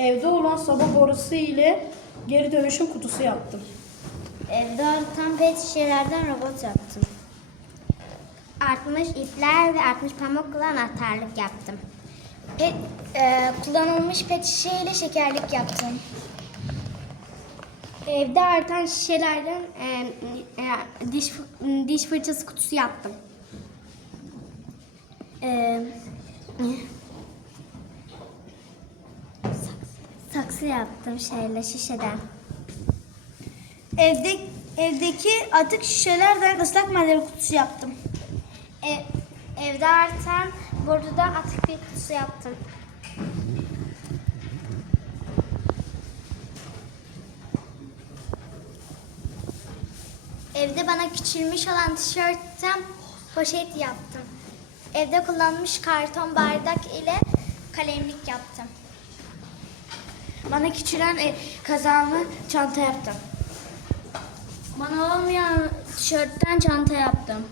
Evde olan soba borusu ile geri dönüşüm kutusu yaptım. Evde artan pet şişelerden robot yaptım. Artmış ipler ve artmış pamukla anahtarlık yaptım. Pet, e, kullanılmış pet şişe ile şekerlik yaptım. Evde artan şişelerden e, e, diş diş fırçası kutusu yaptım. E, saksı yaptım şeyle şişeden. Evde evdeki atık şişelerden ıslak malzeme kutusu yaptım. E, evde artan borudan atık bir kutusu yaptım. Evde bana küçülmüş olan tişörtten poşet yaptım. Evde kullanmış karton bardak ile kalemlik yaptım. Bana küçülen e, kazağımı çanta yaptım. Bana olmayan tişörtten çanta yaptım.